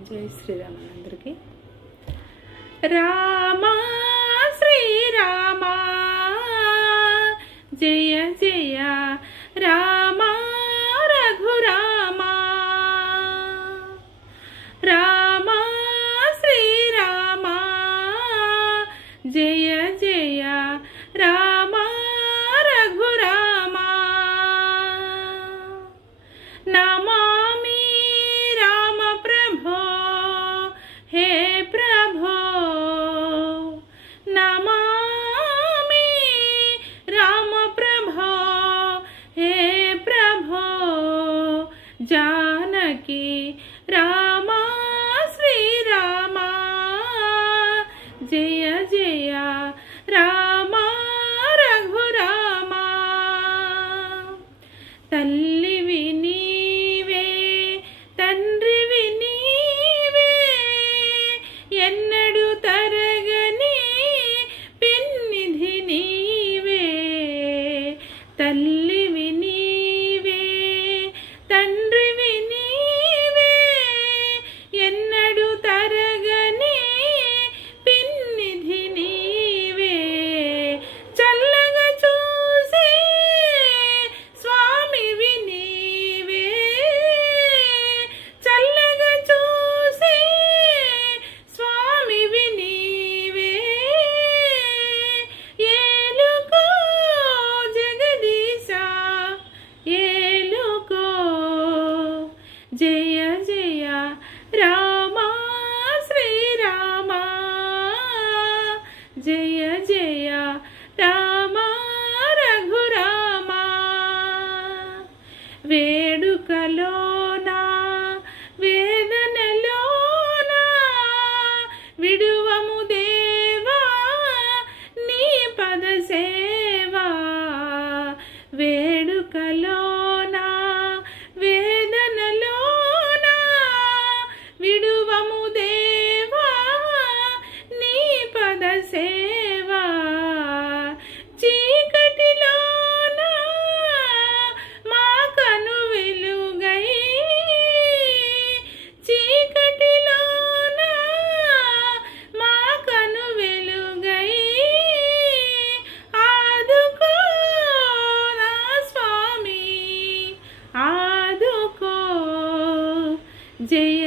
జై శ్రీరామ అందరికీ. రామా శ్రీరామా జయ జయ రామా రఘురామా రామా శ్రీరామా జయ జయ రామా రఘురామా నమామి రామ ప్రభో హే ప్రభో నమామి రామ ప్రభో హే ప్రభో జానకి రామా శ్రీరామా జయ జయ రామా రఘురామా తల్లివి నీవే తండ్రివి నీవే ఎన్నడు తరగని పిన్నిధి నీవే తల్లివి నీవే తండ్రివి నీవే ఎన్నడు తరగని పిన్నిధి నీవే చల్లగా చూసే స్వామివి నీవే చల్లగా చూసే స్వామివి నీవే ఏలుకో జగదీశ ఏలుకో జయ జయ రామా శ్రీరామా జయ జయ రామా రఘురామా వేడుకలోనా వేదనలోనా విడువము దేవా నీ పద సేవా వేడుకలోనా వేదనలోనా విడువము దేవా నీ పద సేవా చీకటిలోనా మా కను వెలుగై చీకటిలోనా మా కను వెలుగై ఆదుకో నా స్వామి ఆదుకో జయ